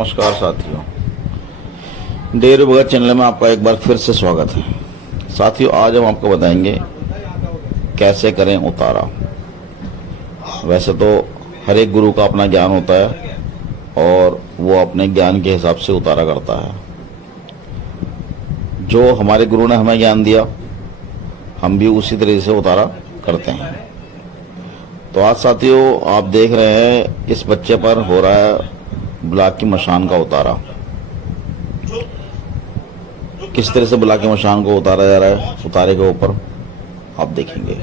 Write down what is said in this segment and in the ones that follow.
नमस्कार साथियों, डेयरी भगत चैनल में आपका एक बार फिर से स्वागत है। साथियों, आज हम आपको बताएंगे कैसे करें उतारा। वैसे तो हर एक गुरु का अपना ज्ञान होता है और वो अपने ज्ञान के हिसाब से उतारा करता है। जो हमारे गुरु ने हमें ज्ञान दिया, हम भी उसी तरीके से उतारा करते हैं। तो आज साथियों, आप देख रहे हैं इस बच्चे पर हो रहा है बुलाक की मशान का उतारा। किस तरह से बुलाक की मशान को उतारा जा रहा है, उतारे के ऊपर आप देखेंगे।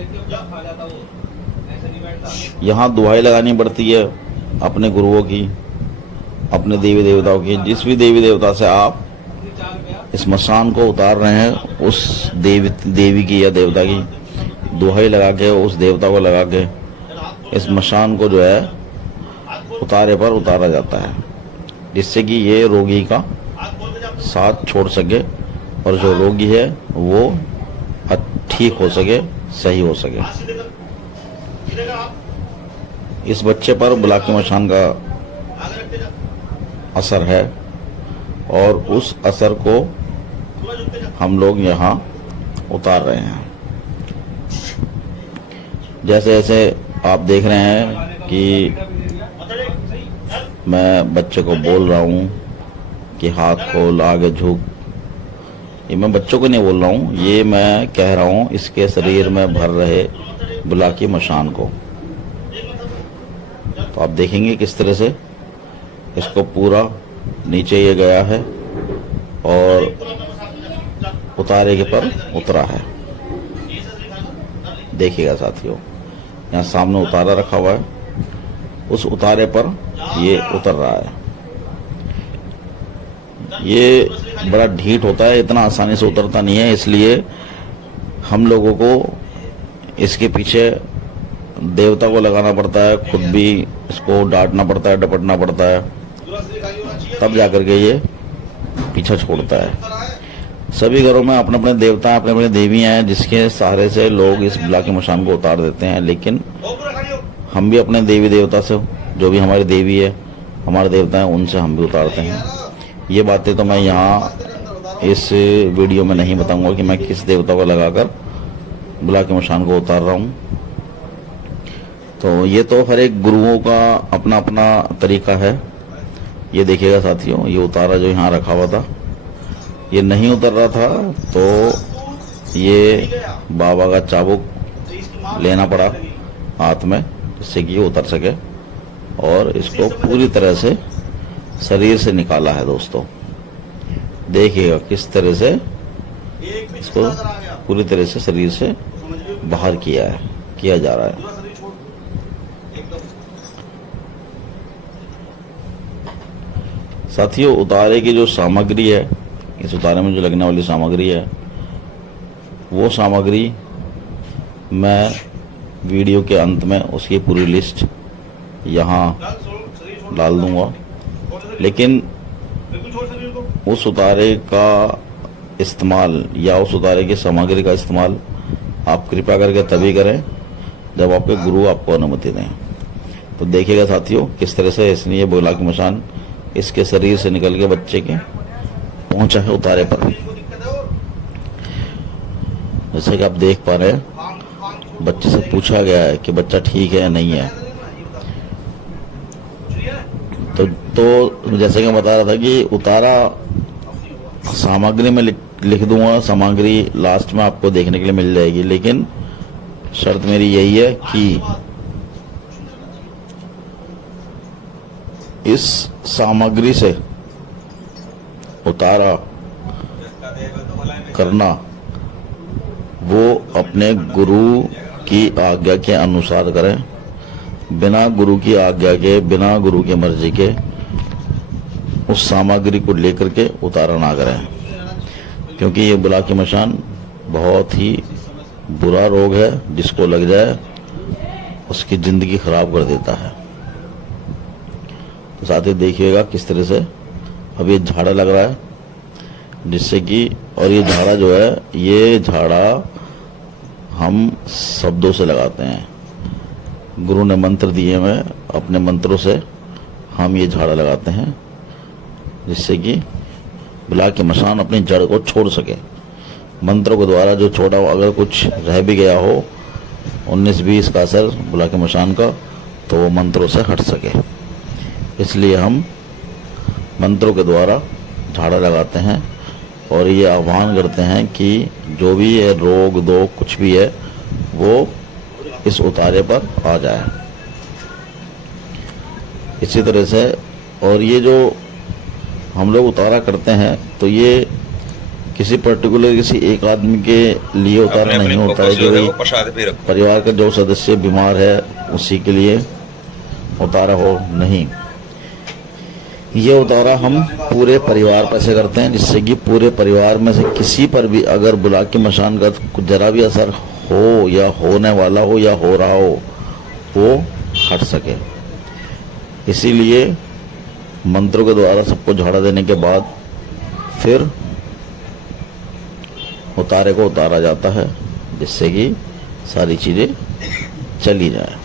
यहाँ दुहाई लगानी पड़ती है अपने गुरुओं की, अपने देवी देवताओं की। जिस भी देवी देवता से आप इस मशान को उतार रहे हैं, उस देवी की या देवता की दुहाई लगा के, उस देवता को लगा के इस मशान को जो है उतारे पर उतारा जाता है, जिससे कि ये रोगी का साथ छोड़ सके और जो रोगी है वो ठीक हो सके, सही हो सके। इस बच्चे पर बुलाक की मशान का असर है और उस असर को हम लोग यहाँ उतार रहे हैं। जैसे जैसे आप देख रहे हैं कि मैं बच्चे को बोल रहा हूँ कि हाथ खोल, आगे झुक। ये मैं बच्चों को नहीं बोल रहा हूँ, ये मैं कह रहा हूँ इसके शरीर में भर रहे बुलाक की मशान को। तो आप देखेंगे किस तरह से इसको पूरा नीचे ये गया है और उतारे के पर उतरा है। देखिएगा साथियों, यहाँ सामने उतारा रखा हुआ है, उस उतारे पर ये उतर रहा है। ये बड़ा ढीठ होता है, इतना आसानी से उतरता नहीं है, इसलिए हम लोगों को इसके पीछे देवता को लगाना पड़ता है, खुद भी इसको डांटना पड़ता है, डपटना पड़ता है, तब जाकर के ये पीछा छोड़ता है। सभी घरों में अपने अपने देवता, अपने अपने देवियां हैं, जिसके सहारे से लोग इस बुलाक की मशान को उतार देते हैं। लेकिन हम भी अपने देवी देवता से, जो भी हमारी देवी है, हमारे देवता हैं, उनसे हम भी उतारते हैं। ये बातें तो मैं यहाँ इस वीडियो में नहीं बताऊंगा कि मैं किस देवता को लगाकर बुलाक की मशान को उतार रहा हूँ। तो ये तो हर एक गुरुओं का अपना अपना तरीका है। ये देखिएगा साथियों, ये उतारा जो यहाँ रखा हुआ था, ये नहीं उतर रहा था, तो ये बाबा का चाबुक लेना पड़ा हाथ में, जिससे कि ये उतर सके, और इसको पूरी तरह से शरीर से निकाला है। दोस्तों देखिएगा किस तरह से इसको पूरी तरह से शरीर से बाहर किया जा रहा है। साथियों, उतारे की जो सामग्री है, इस उतारे में जो लगने वाली सामग्री है, वो सामग्री मैं वीडियो के अंत में उसकी पूरी लिस्ट यहाँ डाल दूंगा। लेकिन उस उतारे का इस्तेमाल या उस उतारे की सामग्री का इस्तेमाल आप कृपया करके तभी करें जब आपके गुरु आपको अनुमति दें। तो देखिएगा साथियों किस तरह से इसने ये बुलाक की मशान इसके शरीर से निकल के बच्चे के पहुंचा है उतारे पर। जैसे कि आप देख पा रहे हैं, बच्चे से पूछा गया है कि बच्चा ठीक है या नहीं है। तो जैसे कि मैं बता रहा था कि उतारा सामग्री में लिख दूंगा, सामग्री लास्ट में आपको देखने के लिए मिल जाएगी। लेकिन शर्त मेरी यही है कि इस सामग्री से उतारा करना वो अपने गुरु की आज्ञा के अनुसार करें, बिना गुरु की आज्ञा के, बिना गुरु की मर्जी के उस सामग्री को लेकर के उतारा ना करें। क्योंकि ये बुलाक की मशान बहुत ही बुरा रोग है, जिसको लग जाए उसकी जिंदगी खराब कर देता है। तो साथ ही देखिएगा किस तरह से अब ये झाड़ा लग रहा है, जिससे कि, और ये झाड़ा जो है, ये झाड़ा हम शब्दों से लगाते हैं। गुरु ने मंत्र दिए हुए, अपने मंत्रों से हम ये झाड़ा लगाते हैं जिससे कि बुला के मशान अपनी जड़ को छोड़ सके। मंत्रों के द्वारा जो छोड़ा हो, अगर कुछ रह भी गया हो 19-20 का असर बुला के मशान का, तो वो मंत्रों से हट सके। इसलिए हम मंत्रों के द्वारा झाड़ा लगाते हैं और ये आह्वान करते हैं कि जो भी है रोग दोग कुछ भी है वो इस उतारे पर आ जाए। इसी तरह से और ये जो हम लोग उतारा करते हैं तो ये किसी पर्टिकुलर किसी एक आदमी के लिए उतारा नहीं होता है कि भाई परिवार का जो सदस्य बीमार है उसी के लिए उतारा हो, नहीं। ये उतारा हम पूरे परिवार पर से करते हैं, जिससे कि पूरे परिवार में से किसी पर भी अगर बुला के मशान का जरा भी असर हो या होने वाला हो या हो रहा हो वो हट सके। इसीलिए मंत्रों के द्वारा सबको झाड़ा देने के बाद फिर उतारे को उतारा जाता है, जिससे कि सारी चीज़ें चली जाए।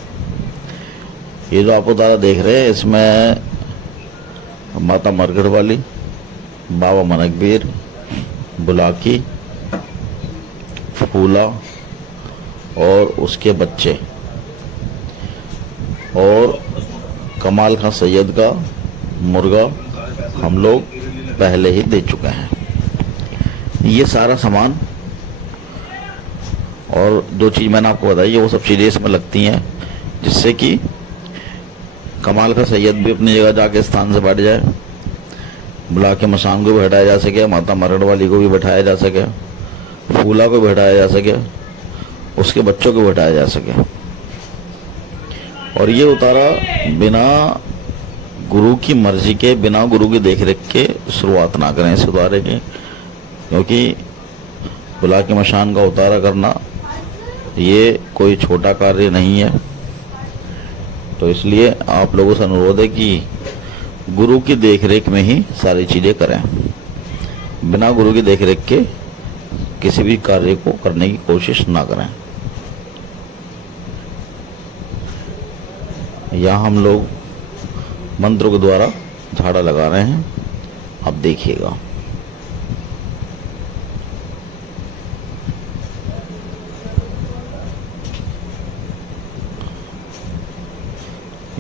ये जो आप उतारा देख रहे हैं इसमें माता मरगढ़ वाली, बाबा मनकबीर, बुलाकी, फूला और उसके बच्चे और कमाल खां सैयद का मुर्गा हम लोग पहले ही दे चुके हैं। ये सारा सामान और जो चीज़ मैंने आपको बताई है वो सब चीज़ें इसमें लगती हैं, जिससे कि कमाल का सैयद भी अपनी जगह जाके स्थान से बैठ जाए, बुला के मशान को भी बैठाया जा सके, माता मरड़ वाली को भी बैठाया जा सके, फूला को बैठाया जा सके, उसके बच्चों को बैठाया जा सके। और ये उतारा बिना गुरु की मर्जी के, बिना गुरु की देखरेख के शुरुआत ना करें इस उतारे की, क्योंकि बुला के मशान का उतारा करना ये कोई छोटा कार्य नहीं है। तो इसलिए आप लोगों से अनुरोध है कि गुरु की देखरेख में ही सारी चीज़ें करें, बिना गुरु की देखरेख के किसी भी कार्य को करने की कोशिश ना करें। यहाँ हम लोग मंत्रों के द्वारा झाड़ा लगा रहे हैं, आप देखिएगा।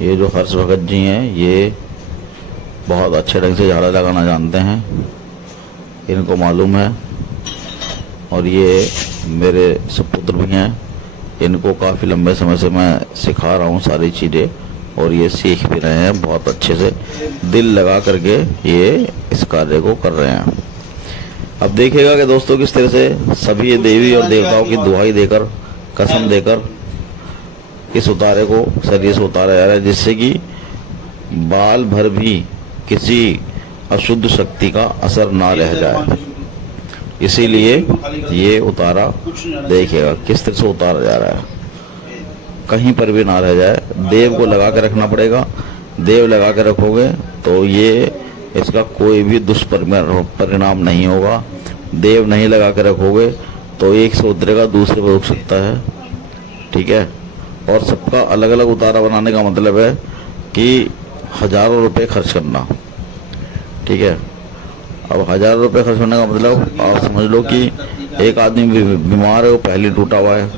ये जो हर्ष भगत जी हैं ये बहुत अच्छे ढंग से झाड़ा लगाना जानते हैं, इनको मालूम है। और ये मेरे सुपुत्र भी हैं, इनको काफ़ी लंबे समय से मैं सिखा रहा हूँ सारी चीज़ें, और ये सीख भी रहे हैं बहुत अच्छे से, दिल लगा करके ये इस कार्य को कर रहे हैं। अब देखिएगा कि दोस्तों किस तरह से सभी ये देवी और देवताओं की दुहाई देकर, कसम देकर इस उतारे को शरीर से उतारा जा रहा है, जिससे कि बाल भर भी किसी अशुद्ध शक्ति का असर ना रह जाए। इसीलिए ये उतारा देखिएगा किस तरह से उतारा जा रहा है, कहीं पर भी ना रह जाए। देव को लगा के रखना पड़ेगा, देव लगा के रखोगे तो ये इसका कोई भी दुष्परिणाम नहीं होगा। देव नहीं लगा के रखोगे तो एक से उतरेगा दूसरे पर रुक सकता है, ठीक है। और सबका अलग अलग उतारा बनाने का मतलब है कि हजारों रुपए खर्च करना, ठीक है। अब हजारों रुपए खर्च करने का मतलब आप समझ लो कि एक आदमी बीमार है, वो पहले टूटा हुआ है,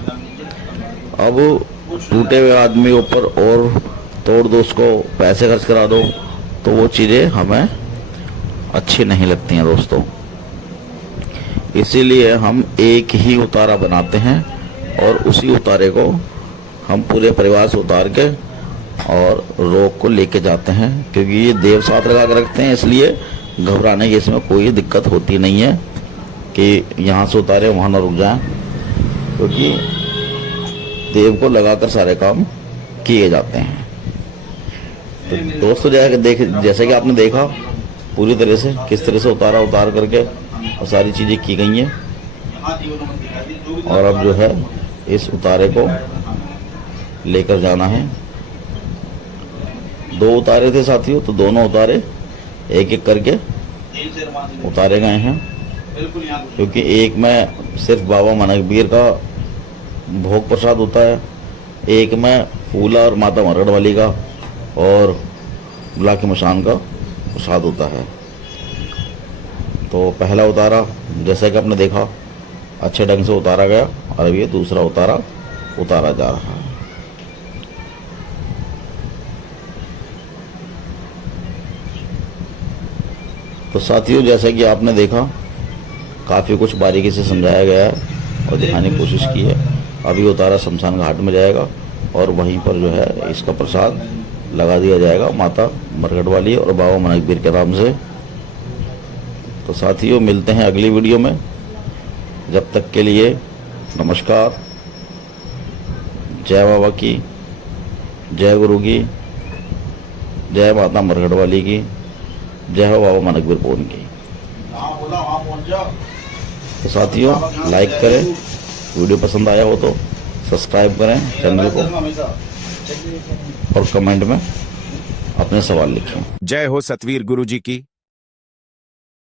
अब टूटे हुए आदमी ऊपर और तोड़ दो, उसको पैसे खर्च करा दो, तो वो चीज़ें हमें अच्छी नहीं लगती हैं दोस्तों। इसीलिए हम एक ही उतारा बनाते हैं और उसी उतारे को हम पूरे परिवार से उतार के और रोग को लेके जाते हैं, क्योंकि ये देव साथ लगा के रखते हैं। इसलिए घबराने की इसमें कोई दिक्कत होती नहीं है कि यहाँ से उतारे वहाँ ना रुक जाएं, क्योंकि देव को लगाकर सारे काम किए जाते हैं। तो दोस्तों जैसे कि आपने देखा पूरी तरह से किस तरह से उतार करके और सारी चीज़ें की गई हैं। और अब जो है इस उतारे को लेकर जाना है। 2 उतारे थे साथियों, तो दोनों उतारे एक एक करके उतारे गए हैं, क्योंकि एक में सिर्फ बाबा मनकबीर का भोग प्रसाद होता है, एक में फूला और माता मरड़ वाली का और बुला के मशान का प्रसाद होता है। तो पहला उतारा जैसा कि आपने देखा अच्छे ढंग से उतारा गया और अब ये दूसरा उतारा उतारा जा रहा है। तो साथियों, जैसा कि आपने देखा काफ़ी कुछ बारीकी से समझाया गया है और दिखाने की कोशिश की है। अभी उतारा शमशान घाट में जाएगा और वहीं पर जो है इसका प्रसाद लगा दिया जाएगा माता मरघट वाली और बाबा मनकबीर के नाम से। तो साथियों, मिलते हैं अगली वीडियो में। जब तक के लिए नमस्कार। जय बाबा की, जय गुरु की, जय माता मरघट वाली की, जय हो बाबा मनकबीर पोन की। तो साथियों, लाइक करें, वीडियो पसंद आया हो तो सब्सक्राइब करें चैनल को और कमेंट में अपने सवाल लिखें। जय हो सतवीर गुरु जी की।